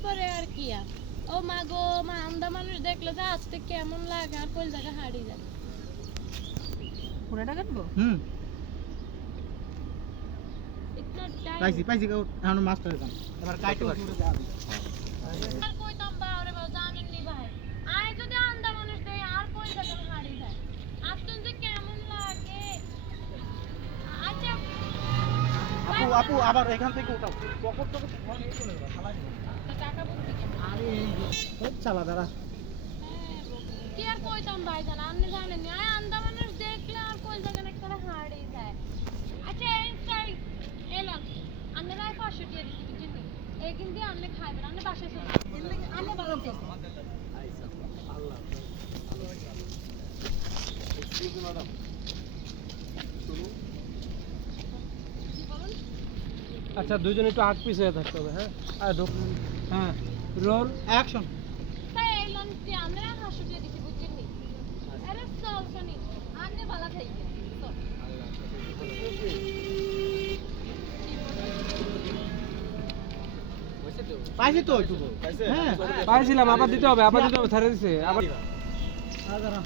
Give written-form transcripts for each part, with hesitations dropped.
তারপরে আর কি ও মা গো মা আন্দা মানুষ দেখলে যে আসতে কেমন লাগে আর কোন জায়গা হারিয়ে যায় পুরোটা কাটবো পাইছি পাইছি এখন মাস্টার এখন এবার কাটতে পারছি আর কই তম্বা ওরে বাবা জানেন নি ভাই আয় যদি আন্দা মানুষ দেই আর কোন জায়গা হারিয়ে যায় আপনি যে কেমন লাগে আচ্ছা আপু আপু আবার এখান থেকে উঠাও পকেট তো ফোন নিয়ে চলে যাবে খালা টাকা বলতে কি আরে খুব চালা দাঁড়া কি আর কইতাম ভাই জান আপনি জানেন না আন্দা মানুষ দেখলে আর কোন জায়গা একটা হারিয়ে যায় আচ্ছা এই চাই এলাম আমরা 500 টাকা দিছি বুঝছেন এই কিন্তু আপনি খাইবেন আপনি বাসায় চলে আপনি ভালো থেকে আল্লাহ এক্সকিউজ মি ম্যাডাম শুনুন আচ্ছা দুইজন একটু আগ পিছে থাকতে হবে হ্যাঁ আর হ্যাঁ রোল অ্যাকশন তাই এলাম যে আমরা 500 টাকা দিছি বুঝছেন নি আরে চল শুনি আপনি ভালো থেকে চল পাইছি তো একটু হ্যাঁ পাইছিলাম আবার দিতে হবে ছেড়ে দিছে আবার দাঁড়া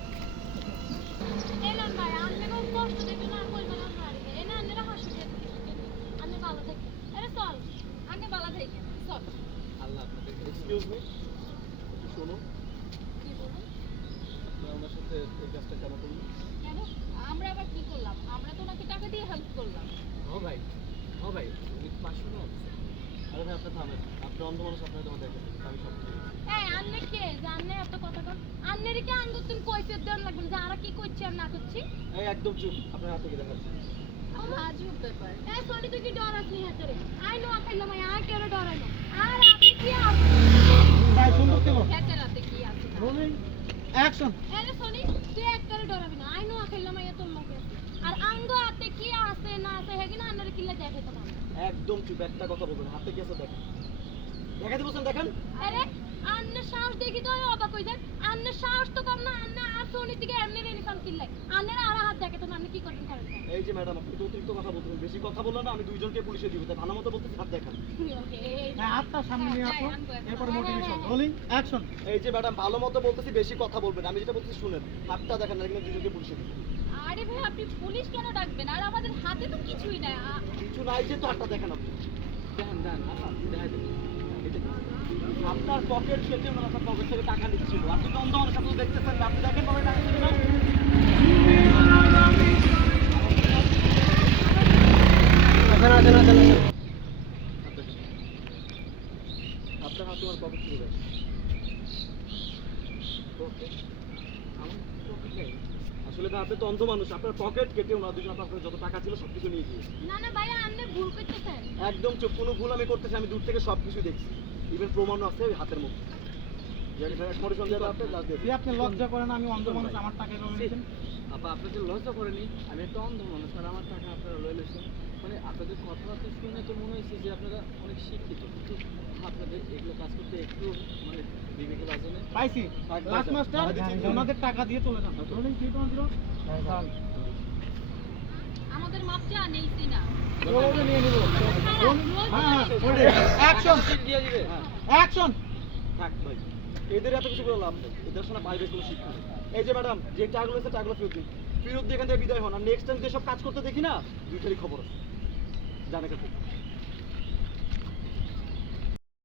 এলাম ভাই আপনি কোন কষ্ট দিতে না কই না হারিয়ে যায় এনা আমরা 500 টাকা দিছি আপনি ভালো থেকে আরে চল আপনি ভালো থেকে চল আল্লাহ এক্সকিউজ মি শুনুন কি বলুন আপনি আমার সাথে এই কাজটা কেন করলেন কেন আমরা আবার কি করলাম আমরা তো ওনাকে টাকা দিয়ে হেল্প করলাম ও ভাই উনি 500 না আরে ভাই আপনি থামেন আপনি অন্ধ মানুষ আপনার তোমার দেখেন আমি সব এই আন্নে কে জানে এত কথা কর আন্নের কি আন্দুন কইতে দেন লাগবে যে আরা কি কইছি আর না করছি এই একদম চুপ আপনার হাতে কি দেখাচ্ছি আজব ব্যাপার এই সোনি তুই কি ডর আসনি হাতে আই নো আখাইলো মাই আই কেন ডরাই না আর আপনি কি আছে ভাই সুন্দর কেন হাতে রাতে কি আছে রোলিং অ্যাকশন এই সোনি তুই এক করে ডরাবি না আই নো আখাইলো মাই তোর লগে আর আঙ্গ হাতে কি আছে না আছে হেগিনা আন্নের কিল্লা দেখে তো না একদম চুপ একটা কথা বলবেন হাতে কি আছে দেখেন দেখাতে বলছেন দেখেন আরে আন্নে সাহস দেখি তো অবাক হই যায় আন্নে সাহস তো কম না আন্নে আর সোনি থেকে এমনি রেনিসান কিল্লাই আন্নের আর হাত দেখে তো আপনি কি করবেন করেন এই যে ম্যাডাম আপনি তো অতিরিক্ত কথা বলতেছেন বেশি কথা বললেন না আমি দুইজনকে পুলিশে দিব তাই ভালো মতো বলতেছি হাত দেখান হাতটা সামনে নিয়ে আসো এরপর মোটিভেশন রোলিং অ্যাকশন এই যে ম্যাডাম ভালো মতো বলতেছি বেশি কথা বলবেন আমি যেটা বলতেছি শুনেন হাতটা দেখেন না কিন্তু দুইজনকে পুলিশে দিব আরে ভাই আপনি পুলিশ কেন ডাকবেন আর আমাদের হাতে তো কিছুই নাই কিছু নাই যে তো হাতটা দেখেন আপনি দেখেন দেখেন আপনার পকেট কেটে ওনার আপনার পকেট থেকে টাকা নিচ্ছিল আপনি তো অন্ধ মানুষ আপনি তো দেখতেছেন না আপনি দেখেন ভাবে টাকা নিচ্ছিল আপনার হাতে আমার পকেট ছিল আসলে ভাই আপনি তো অন্ধ মানুষ আপনার পকেট কেটে ওনার দুজন আপনার যত টাকা ছিল সবকিছু নিয়ে গিয়েছে না না ভাই আপনি ভুল করতেছেন একদম চুপ কোনো ভুল আমি করতেছি আমি দূর থেকে সবকিছু দেখছি ইভেন প্রমাণও আছে ওই হাতের মধ্যে আপনি লজ্জা করেন আমি অন্ধ মানুষ আমার টাকা নিয়েছেন আপা আপনাকে লজ্জা করেনি আমি একটা অন্ধ মানুষ আর আমার টাকা আপনারা লয়ে লইছেন মানে আপনাদের কথাবার্তা শুনে তো মনে হয়েছে যে আপনারা অনেক শিক্ষিত কিন্তু আপনাদের এগুলো কাজ করতে একটু মানে বিবেকে বাজে না পাইছি লাস্ট মাস্টার ওনাদের টাকা দিয়ে চলে যান রোলিং 310 আমাদের মাপ চা নেইছি না রোলিং নিয়ে নিব হ্যাঁ অ্যাকশন দিয়ে দিবে অ্যাকশন থাক ভাই এদের এত কিছু করে লাভ নেই এদের শোনা বাইরে কোনো শিক্ষা নেই এই যে ম্যাডাম যে টাকাগুলো আছে টাকাগুলো ফেরত দিয়ে এখান থেকে বিদায় হন আর নেক্সট টাইম যেসব কাজ করতে দেখি না দুইটারই খবর আছে জানে কাছে